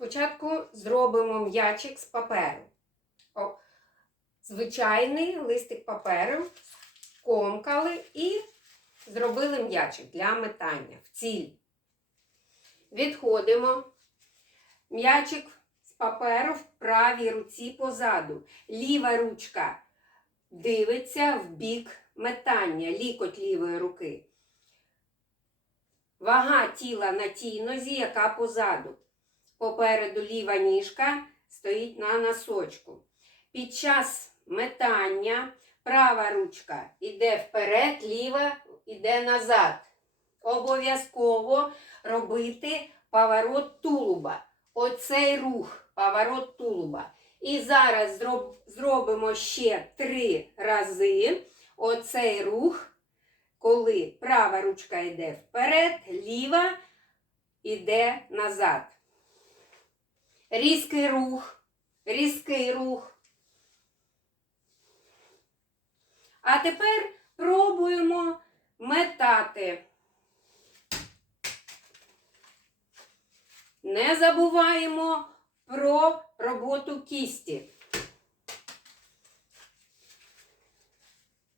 Спочатку зробимо м'ячик з паперу. О, звичайний листик паперу скомкали і зробили м'ячик для метання в ціль. Відходимо. М'ячик з паперу в правій руці позаду. Ліва ручка дивиться в бік метання, лікоть лівої руки. Вага тіла на тій нозі, яка позаду. Попереду ліва ніжка стоїть на носочку. Під час метання права ручка йде вперед, ліва йде назад. Обов'язково робити поворот тулуба. Оцей рух, поворот тулуба. І зараз зроб- зробимо ще три рази оцей рух, коли права ручка йде вперед, ліва йде назад. Різкий рух, різкий рух. А тепер пробуємо метати. Не забуваємо про роботу кісті.